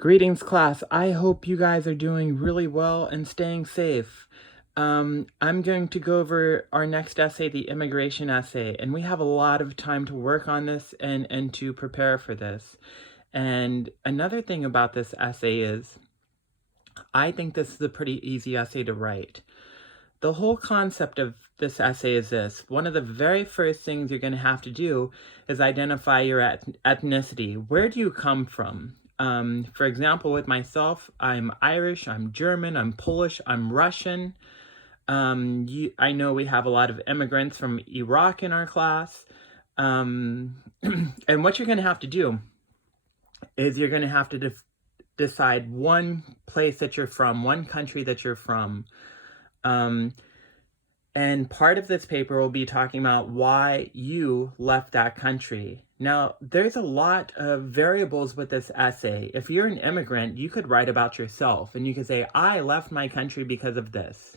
Greetings, class. I hope you guys are doing really well and staying safe. I'm going to go over our next essay, the immigration essay, and we have a lot of time to work on this and to prepare for this. And another thing about this essay is, I think this is a pretty easy essay to write. The whole concept of this essay is this. One of the very first things you're going to have to do is identify your ethnicity. Where do you come from? For example, with myself, I'm Irish, I'm German, I'm Polish, I'm Russian. I know we have a lot of immigrants from Iraq in our class. And what you're going to have to do is you're going to have to decide one place that you're from, one country that you're from. And part of this paper will be talking about why you left that country. Now, there's a lot of variables with this essay. If you're an immigrant, you could write about yourself and you could say, I left my country because of this.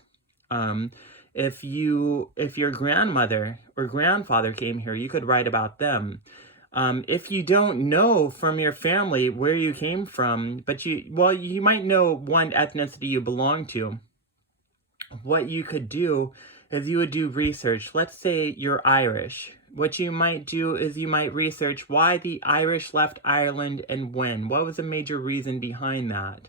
If your grandmother or grandfather came here, you could write about them. If you don't know from your family where you came from, but you might know one ethnicity you belong to, what you could do is you would do research. Let's say you're Irish. What you might do is you might research why the Irish left Ireland and when. What was a major reason behind that?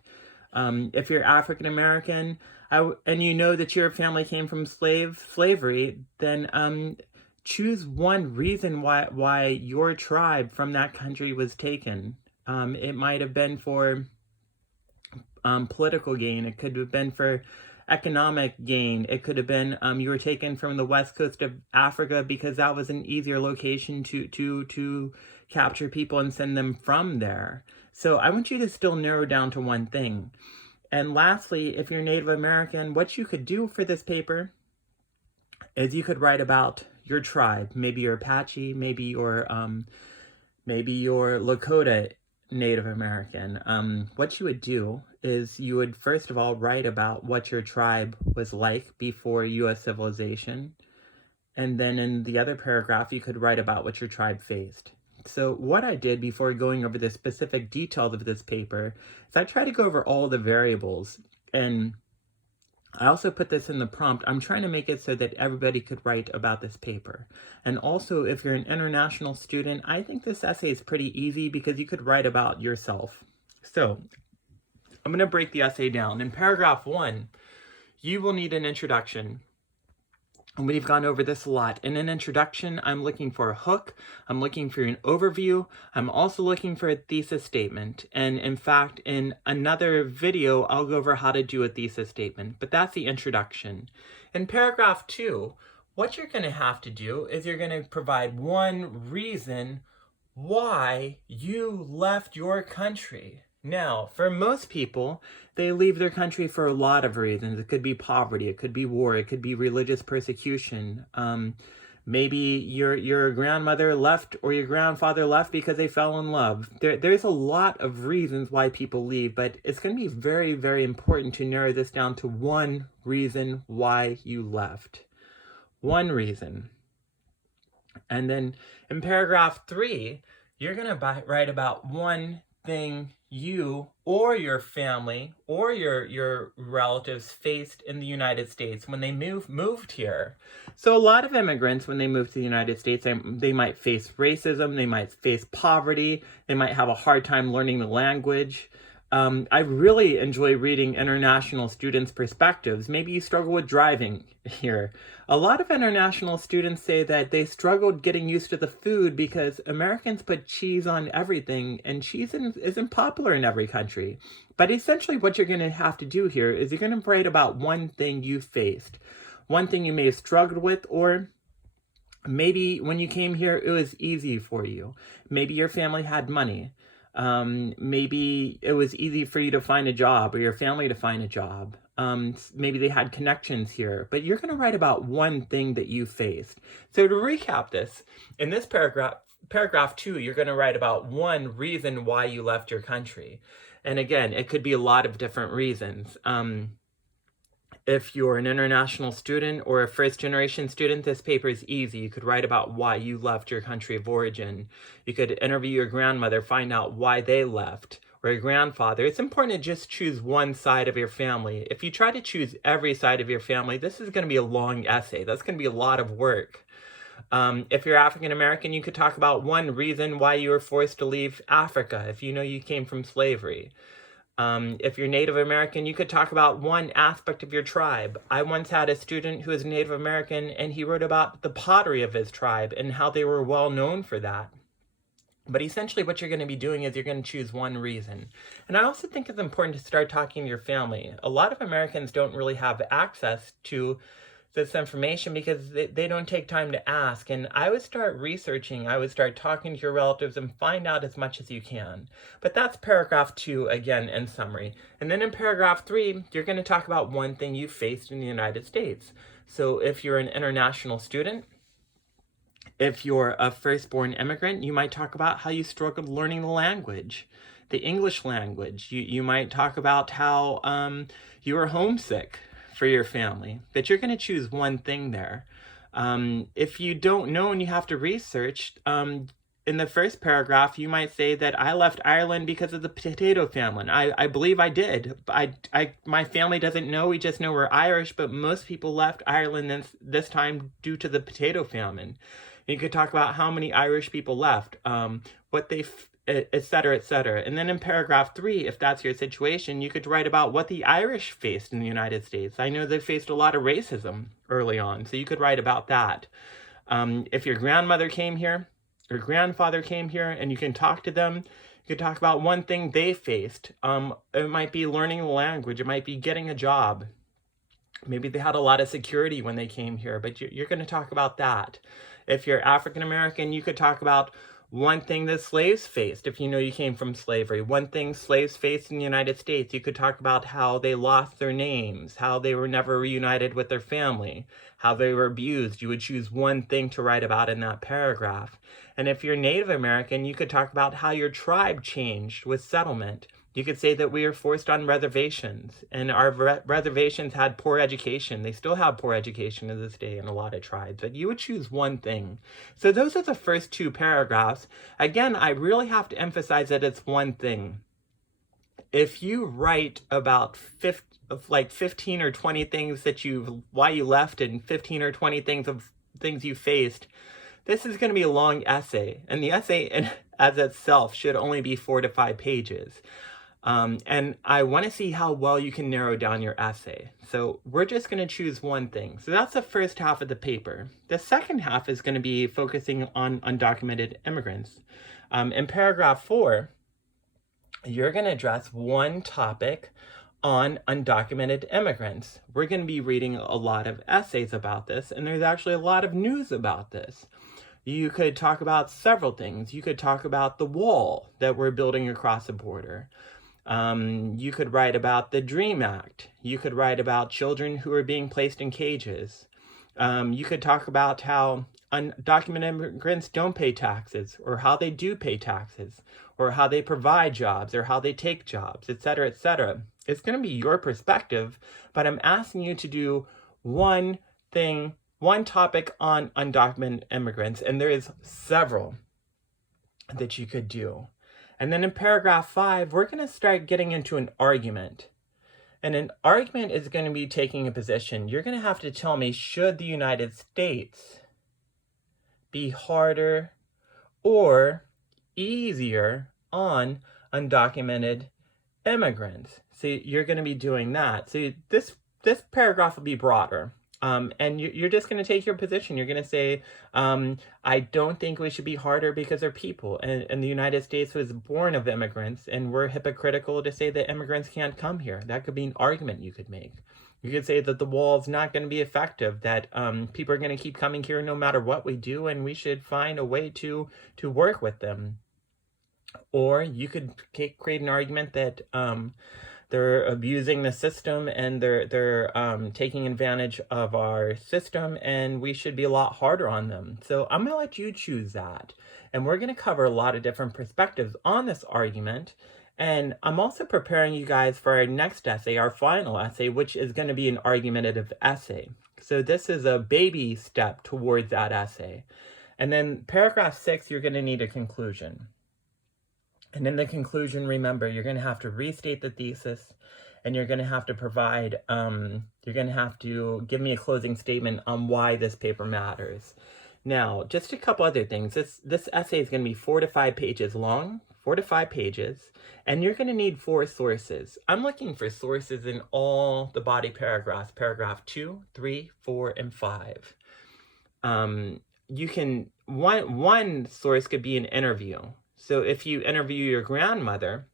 If you're African American and you know that your family came from slavery, then choose one reason why your tribe from that country was taken. It might have been for political gain. It could have been for economic gain. It could have been you were taken from the west coast of Africa because that was an easier location to capture people and send them from there. So I want you to still narrow down to one thing. And lastly, if you're Native American, what you could do for this paper is you could write about your tribe. Maybe you're Apache, maybe you're Lakota Native American. What you would do is you would first of all write about what your tribe was like before U.S. civilization. And then in the other paragraph, you could write about what your tribe faced. So what I did before going over the specific details of this paper is I tried to go over all the variables. And I also put this in the prompt. I'm trying to make it so that everybody could write about this paper. And also, if you're an international student, I think this essay is pretty easy because you could write about yourself. So I'm going to break the essay down. In paragraph 1, you will need an introduction. And we've gone over this a lot. In an introduction, I'm looking for a hook. I'm looking for an overview. I'm also looking for a thesis statement. And in fact, in another video, I'll go over how to do a thesis statement. But that's the introduction. In paragraph 2, what you're going to have to do is you're going to provide one reason why you left your country. Now, for most people, they leave their country for a lot of reasons. It could be poverty, it could be war, it could be religious persecution. Maybe your grandmother left or your grandfather left because they fell in love. There's a lot of reasons why people leave, but it's going to be very, very important to narrow this down to one reason why you left. One reason. And then in paragraph 3, you're going to write about one thing you or your family or your relatives faced in the United States when they moved here. So a lot of immigrants, when they move to the United States, they might face racism, they might face poverty, they might have a hard time learning the language. I really enjoy reading international students' perspectives. Maybe you struggle with driving here. A lot of international students say that they struggled getting used to the food because Americans put cheese on everything, and cheese isn't popular in every country. But essentially what you're going to have to do here is you're going to write about one thing you faced, one thing you may have struggled with, or maybe when you came here, it was easy for you. Maybe your family had money. Maybe it was easy for you to find a job or your family to find a job. Maybe they had connections here, but you're going to write about one thing that you faced. So to recap this, in this paragraph 2, you're going to write about one reason why you left your country. And again, it could be a lot of different reasons. If you're an international student or a first-generation student, this paper is easy. You could write about why you left your country of origin. You could interview your grandmother, find out why they left. or a grandfather, it's important to just choose one side of your family. If you try to choose every side of your family, this is going to be a long essay. That's going to be a lot of work. If you're African American, you could talk about one reason why you were forced to leave Africa, if you know you came from slavery. If you're Native American, you could talk about one aspect of your tribe. I once had a student who was Native American, and he wrote about the pottery of his tribe and how they were well known for that. But essentially what you're going to be doing is you're going to choose one reason. And I also think it's important to start talking to your family. A lot of Americans don't really have access to this information because they don't take time to ask. And I would start researching, I would start talking to your relatives and find out as much as you can. But that's paragraph 2, again, in summary. And then in paragraph 3, you're going to talk about one thing you faced in the United States. So if you're an international student, if you're a firstborn immigrant, you might talk about how you struggled learning the language, the English language. You might talk about how you were homesick for your family, but you're going to choose one thing there. If you don't know and you have to research, in the first paragraph, you might say that I left Ireland because of the potato famine. I believe I did. My family doesn't know. We just know we're Irish, but most people left Ireland this time due to the potato famine. You could talk about how many Irish people left, what they, et cetera, et cetera. And then in paragraph 3, if that's your situation, you could write about what the Irish faced in the United States. I know they faced a lot of racism early on, so you could write about that. If your grandmother came here, your grandfather came here, and you can talk to them, you could talk about one thing they faced. It might be learning the language. It might be getting a job. Maybe they had a lot of security when they came here, but you're going to talk about that. If you're African American, you could talk about one thing that slaves faced, if you know you came from slavery. One thing slaves faced in the United States, you could talk about how they lost their names, how they were never reunited with their family, how they were abused. You would choose one thing to write about in that paragraph. And if you're Native American, you could talk about how your tribe changed with settlement. You could say that we were forced on reservations, and our reservations had poor education. They still have poor education to this day in a lot of tribes, but you would choose one thing. So those are the first 2 paragraphs. Again, I really have to emphasize that it's one thing. If you write about 15 or 20 things why you left, and 15 or 20 things you faced, this is going to be a long essay, and the essay as itself should only be 4 to 5 pages. And I want to see how well you can narrow down your essay. So we're just going to choose one thing. So that's the first half of the paper. The second half is going to be focusing on undocumented immigrants. In paragraph 4, you're going to address one topic on undocumented immigrants. We're going to be reading a lot of essays about this, and there's actually a lot of news about this. You could talk about several things. You could talk about the wall that we're building across the border. You could write about the DREAM Act. You could write about children who are being placed in cages. You could talk about how undocumented immigrants don't pay taxes, or how they do pay taxes, or how they provide jobs, or how they take jobs, et cetera, et cetera. It's going to be your perspective, but I'm asking you to do one thing, one topic on undocumented immigrants, and there is several that you could do. And then in paragraph 5, we're going to start getting into an argument. And an argument is going to be taking a position. You're going to have to tell me, should the United States be harder or easier on undocumented immigrants? So you're going to be doing that. So this paragraph will be broader. And you're just going to take your position. You're going to say, I don't think we should be harder because they're people. And the United States was born of immigrants, and we're hypocritical to say that immigrants can't come here. That could be an argument you could make. You could say that the wall is not going to be effective, that people are going to keep coming here no matter what we do, and we should find a way to work with them. Or you could create an argument that they're abusing the system, and they're taking advantage of our system, and we should be a lot harder on them. So I'm going to let you choose that. And we're going to cover a lot of different perspectives on this argument. And I'm also preparing you guys for our next essay, our final essay, which is going to be an argumentative essay. So this is a baby step towards that essay. And then paragraph 6, you're going to need a conclusion. And in the conclusion, remember, you're going to have to restate the thesis, and you're going to have to provide, you're going to have to give me a closing statement on why this paper matters. Now, just a couple other things. This essay is going to be 4 to 5 pages long, 4 to 5 pages, and you're going to need 4 sources. I'm looking for sources in all the body paragraphs, paragraph 2, 3, 4, and 5. You can, one source could be an interview. So if you interview your grandmother,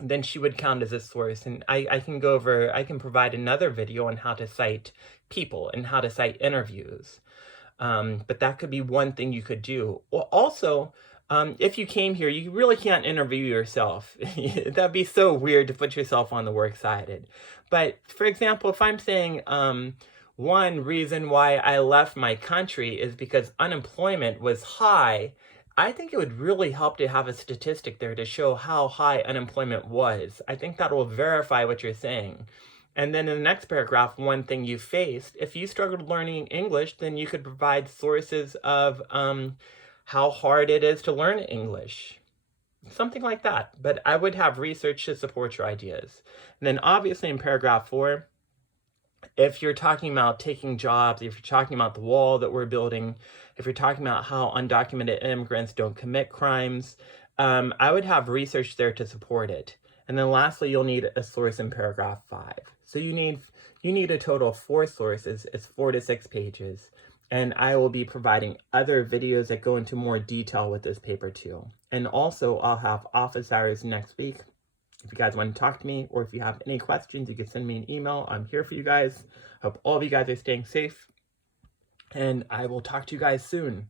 then she would count as a source. And I can provide another video on how to cite people and how to cite interviews. But that could be one thing you could do. Well, also, if you came here, you really can't interview yourself. That'd be so weird to put yourself on the works cited. But for example, if I'm saying, one reason why I left my country is because unemployment was high, I think it would really help to have a statistic there to show how high unemployment was. I think that will verify what you're saying. And then in the next paragraph, one thing you faced, if you struggled learning English, then you could provide sources of how hard it is to learn English. Something like that. But I would have research to support your ideas. And then obviously in paragraph 4, if you're talking about taking jobs, if you're talking about the wall that we're building, if you're talking about how undocumented immigrants don't commit crimes, I would have research there to support it. And then lastly, you'll need a source in paragraph 5. So you need a total of 4 sources. It's 4 to 6 pages. And I will be providing other videos that go into more detail with this paper too. And also I'll have office hours next week. If you guys want to talk to me, or if you have any questions, you can send me an email. I'm here for you guys. Hope all of you guys are staying safe. And I will talk to you guys soon.